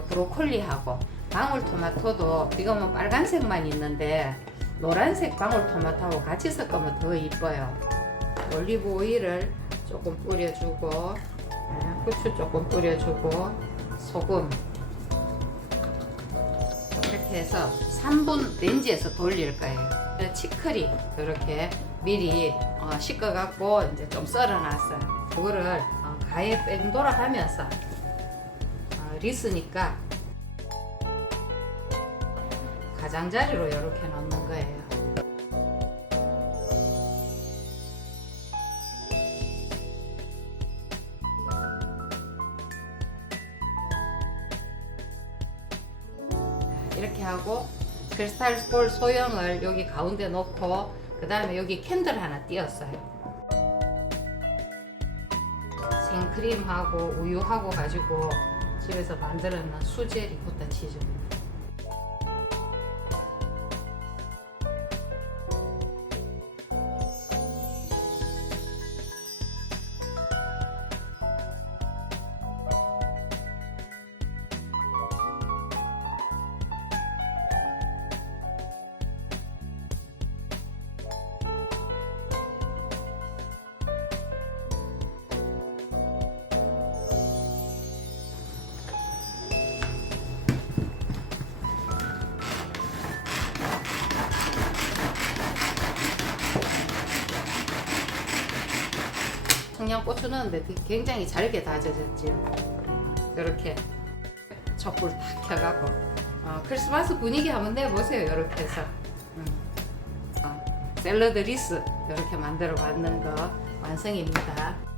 브로콜리하고 방울토마토도 지금은 빨간색만 있는데 노란색 방울토마토하고 같이 섞으면 더 이뻐요. 올리브 오일을 조금 뿌려주고 아, 후추 조금 뿌려주고 소금 이렇게 해서 3분 렌지에서 돌릴 거예요. 치클이 이렇게 미리 어, 씻어갖고 이제 좀 썰어놨어요. 그거를 어, 가에 뺑 돌아가면서 어, 리스니까 가장자리로 이렇게 넣는 거예요. 이렇게 하고 크리스탈 볼 소형을 여기 가운데 놓고 그 다음에 여기 캔들 하나 띄었어요. 생크림하고 우유하고 가지고 집에서 만들어놓은 수제 리코타 치즈입니다. 청양고추 넣었는데 굉장히 잘게 다져졌지요. 이렇게 촛불 탁 켜갖고 어, 크리스마스 분위기 한번 내보세요. 이렇게 해서 음. 어, 샐러드 리스 이렇게 만들어 봤는 거 완성입니다.